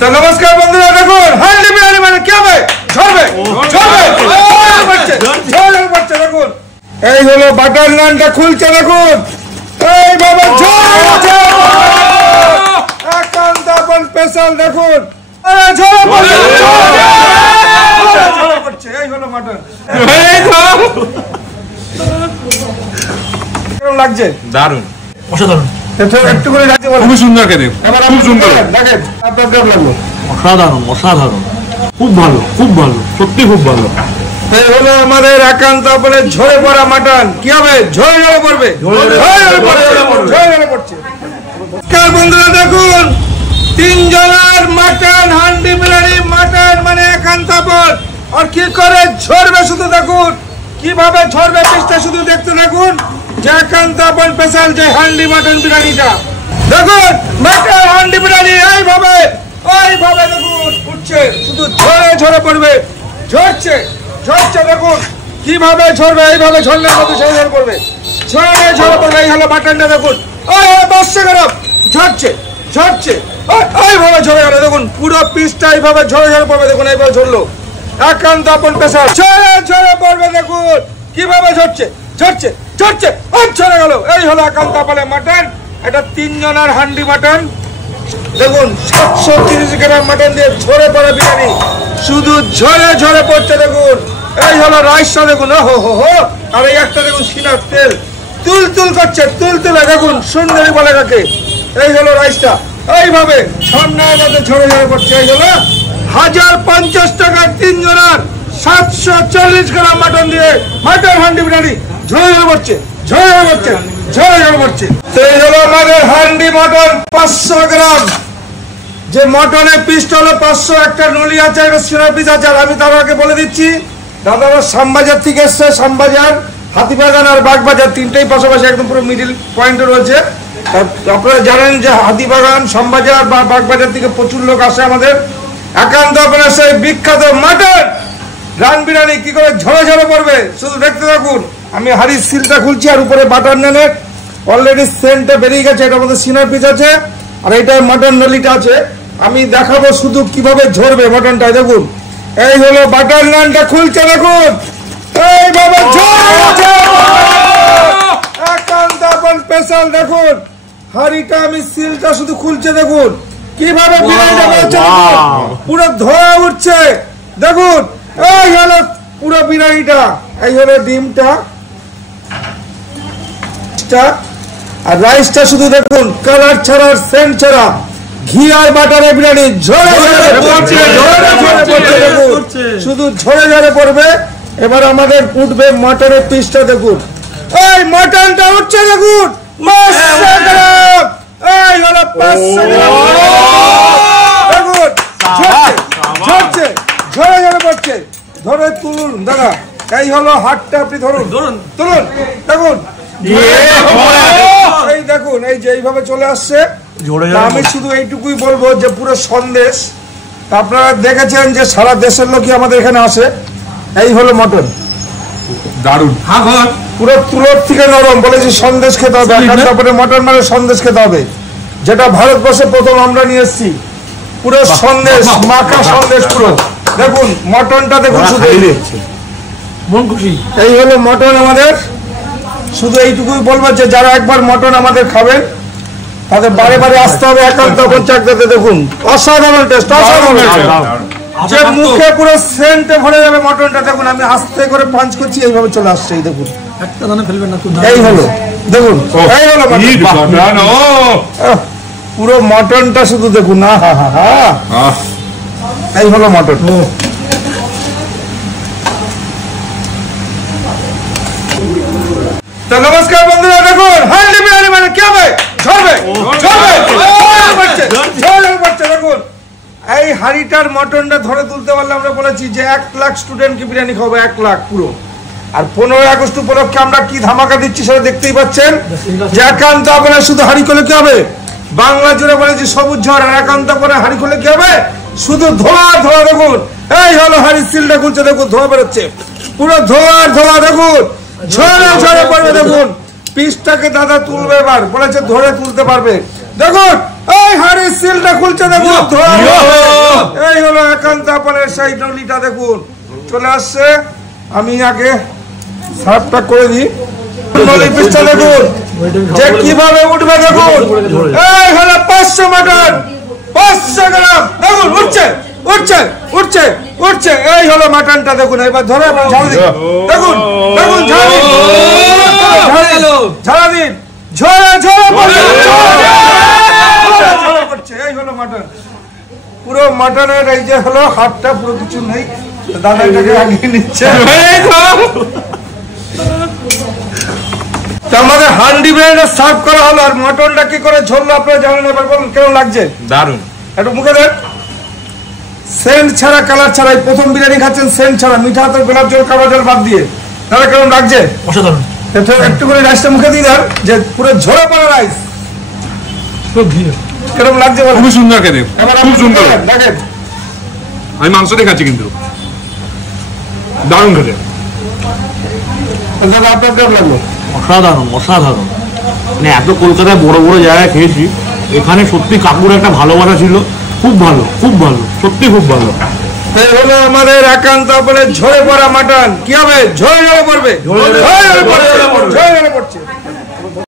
তো নমস্কার বন্ধুরা, দেখুন হান্ডি বিরিয়ানি মানে কি হবে? ঝরবে ঝরবে দেখুন। এই হলো বাটার নানটা খুলছে, দেখুন এই বাবা ঝরছে। একান্ত আপন স্পেশাল দেখুন, ঝরে পড়ছে। এই হলো মাটন। কেমন লাগছে? দারুন, অসাধারণ। একটু করে লাগছে, খুব সুন্দর খেতে, খুব সুন্দর। দেখেন আপনার কেমন লাগলো? অসাধারণ অসাধারণ, খুব ভালো, খুব ভালো, সত্যি খুব ভালো। এই হলো আমাদের একান্ত আপনের ঝরে পড়া মাটন। কি হবে? ঝরে ঝরে পড়বে, ঝরে পড়ছে। বন্ধুরা দেখুন, 3 জনের মাটন, হান্ডি বিরিয়ানি মাটন মানে একান্ত আপন। আর কি করে ঝরবে শুধু দেখুন, কিভাবে ঝরবে পিসটা শুধু দেখতে থাকুন। যে একান্ত আপন স্পেশাল যে হান্ডি মাটন বিরিয়ানিটা দেখুন, মাটন হান্ডি বিরিয়ানি এইভাবে দেখুন উঠছে, শুধু ঝরে ঝরে পড়বে। ঝরছে দেখুন কিভাবে ঝরবে, এইভাবে ঝরলে মতো ঝরে ঝরে পড়বে, ঝরে ঝরে পড়বে। এই হলো মাটনটা দেখুন, বাসছে খারাপ, ঝরছে এইভাবে ঝরে গেল। দেখুন পুরো পিসটা এইভাবে ঝরে ঝরে পড়বে। দেখুন এইভাবে ঝরলো, একান্ত আপন স্পেশাল ঝরে ঝরে পড়বে। দেখুন কিভাবে ঝরছে ঝরে গেল। এই হলো একান্ত আপনের মাটন। এটা 3 জনের হান্ডি মাটন। দেখুন 730 গ্রাম মাটন দিয়ে ঝরে পড়া বিরিয়ানি, শুধু ঝরে ঝরে পড়ছে। দেখুন এই হলো রাইসটা, দেখুন হো। আর এই একটা দেখুন সিনার তেল তুল করছে, তুলে দেখুন সুন্দরী বলে কাকে। এই হলো রাইসটা, এইভাবে ঝর্ণার মধ্যে ঝরে ঝরে পড়ছে। এই হলো 1050 টাকার 3 জনের 740 গ্রাম মাটন দিয়ে মাটন হান্ডি বিরিয়ানি ঝরে ঝরে পড়ছে। তো এই হলো আমাদের হান্ডি মটন 500 গ্রাম। যে মটনের পিসটা হলো 500, একটা নলি আছে, একটা সিনার পিস আছে। আর আমি তার আগে বলে দিচ্ছি, দাদারা শ্যামবাজার থেকে এসছে। শ্যামবাজার, হাতিবাগান আর বাগবাজার তিনটেই পাশাপাশি একদম পুরো মিডিল পয়েন্টে রয়েছে। আপনারা জানেন যে হাতিবাগান, শ্যামবাজার বা বাগবাজার থেকে প্রচুর লোক আসে আমাদের একান্ত আপনার সেই বিখ্যাত মাটন রান বিরিয়ানি কি করে ঝরে ঝরে পড়বে শুধু দেখতে থাকুন। আমি হাড়ির সিলটা খুলছি, আর উপরে বাটার নানের অলরেডি সেন্টটা বেরিয়ে গেছে। এটার মধ্যে সিনার পিস আছে, আর এইটা মাটন নলিটা আছে। আমি দেখাবো শুধু কিভাবে ঝরবে মটনটা। দেখুন এই হলো বাটার নানটা খুলছে, দেখুন এই বাবা ঝরছে। একান্ত আপন স্পেশাল দেখুন, হাড়িটা আমি সিলটা শুধু খুলছে, দেখুন কিভাবে বিরিয়ানিটা বেরোচ্ছে, পুরো ধোয়া উঠছে। দেখুন এই হলো পুরো বিরিয়ানিটা। এই হলো ডিমটা আর রাইসটা, শুধু দেখুন কালার ছাড়া, সেন্ট ছাড়া, ঘি আর বাটারের বিরিয়ানি ঝরে পড়ছে, শুধু ঝরে ঝরে পড়বে। এবার আমাদের উঠবে মটনের পিসটা। দেখুন এই মটনটা উঠছে, দেখুন 500 গ্রাম। এই হলো 500 গ্রাম। দেখুন ঝরে ঝরে পড়ছে। ধরে তুলুন দাদা, এই হলো হাতটা, আপনি ধরুন। দেখুন এই দেখুন, এই যে এইভাবে চলে আসছে। আমি শুধু এইটুকুই বলবো যে পুরো সন্দেশ, আপনারা দেখেছেন যে সারা দেশের লোকই আমাদের এখানে আসে। এই হলো মটন, দারুন, পুরো তুলোর থেকে নরম। বলেছি সন্দেশ খেতে হবে, তারপরে মটন মানে সন্দেশ খেতে হবে, যেটা ভারতবর্ষে প্রথম আমরা নিয়ে এসেছি। পুরো সন্দেশ, মাখা সন্দেশ পুরো। দেখুন মটনটা দেখুন, শুধু মন খুশি। এই হলো মটন আমাদের। শুধু এইটুকুই বলবো যে যারা একবার মটন আমাদের খাবেন তাদের বারে বারে আসতে হবে একান্ত আপন চাকদাতে। দেখুন অসাধারণ টেস্ট, অসাধারণ। যে মুখে পুরো সেন্টে ভরে যাবে মটনটা। দেখুন আমি আস্তে করে পাঞ্চ করছি, এইভাবে চলে আসছে। এই দেখুন একটা দানা ফেলবেন না, এই হলো দেখুন, এই হলো পুরো মটনটা শুধু দেখুন। না এই হলো মটন। তো নমস্কার বন্ধুরা, দেখুন হান্ডি বিরিয়ানি মানে কি হবে? ঝরবে। দেখুন এই হাড়িটার মটনটা ধরে তুলতে পারলে আমরা বলেছি যে 1 লাখ স্টুডেন্টকে বিরিয়ানি খাবো, 1 লাখ পুরো। আর 15 আগস্ট উপলক্ষে আমরা কি ধামাকা দিচ্ছি সেটা দেখতেই পাচ্ছেন। যে একান্ত আপনার শুধু হাড়ি করলে কি হবে? বাংলা জুড়ে বলেছি সবুজ ঝড়, আর একান্ত করে হাড়ি করলে কি হবে? শুধু ধোয়া। দেখুন এই হলো হাড়ির সিলটা খুলছে, দেখুন ধোয়া বেরোচ্ছে, পুরো ধোয়া। দেখুন ঝরে পড়বে। দেখুন পিসটাকে দাদা তুলবে, এবার বলেছে ধরে তুলতে পারবে। দেখুন এই হাড়ির সিলটা খুলছে, দেখুন ধোয়া। একান্ত আপনার সেই নলিটা দেখুন চলে আসছে। আমি আগে সার্ভটা করে দিই। নলির পিসটা দেখুন যে কিভাবে উঠবে দেখুন। এই হলো 500 মাটন, 500 গ্রাম দেখুন উঠছে উঠছে উঠছে উঠছে। এই হলো মাটনটা দেখুন। এবার ধরে ঝাড়া দিন দেখুন দেখুন ঝাড়া দিন ঝাড়া দিন ঝরে ঝরে পড়ছে। এই হলো মাটন, পুরো মাটনের এই যে হলো হাতটা পুরো কিছু নেই। দাদা এটাকে আগিয়ে নিচ্ছে। আমাদের হান্ডি ব্র্যান্ডে সার্ভ করা হলো। আর মটনটা কি করে ঝরলো আপনারা জানেন। এবার বলুন কেমন লাগছে। দারুন। একটু মুখে দেন। সেন্ট ছাড়া কালার ছাড়া এই প্রথম বিরিয়ানি খাচ্ছেন সেন্ট ছাড়া, মিঠা হাতের গোলাপ জল কাবা জল বাদ দিয়ে। দাদা কেমন লাগছে। অসাধারণ। একটু করে রাইসটা মুখে দিয়ে দেন যে পুরো ঝরে পড়া রাইস। কেমন লাগছে বলেন। খুবই সুন্দর খেতে, খুব সুন্দর। দেখেন আমি মাংস দিয়ে খাচ্ছি কিন্তু দারুণ খেতে। দাদা আপনার কেমন লাগলো। অসাধারণ অসাধারণ। মানে এত কলকাতায় বড় বড় জায়গায় খেয়েছি, এখানে সত্যি কাকুর একটা ভালোবাসা ছিল। খুব ভালো খুব ভালো, সত্যি খুব ভালো। এই হলো আমাদের একান্ত আপনার ঝরে পড়া মাটন। কি হবে ঝরে ঝরে পড়বে, ঝরে ঝরে পড়ছে, ঝরে ঝরে পড়ছে।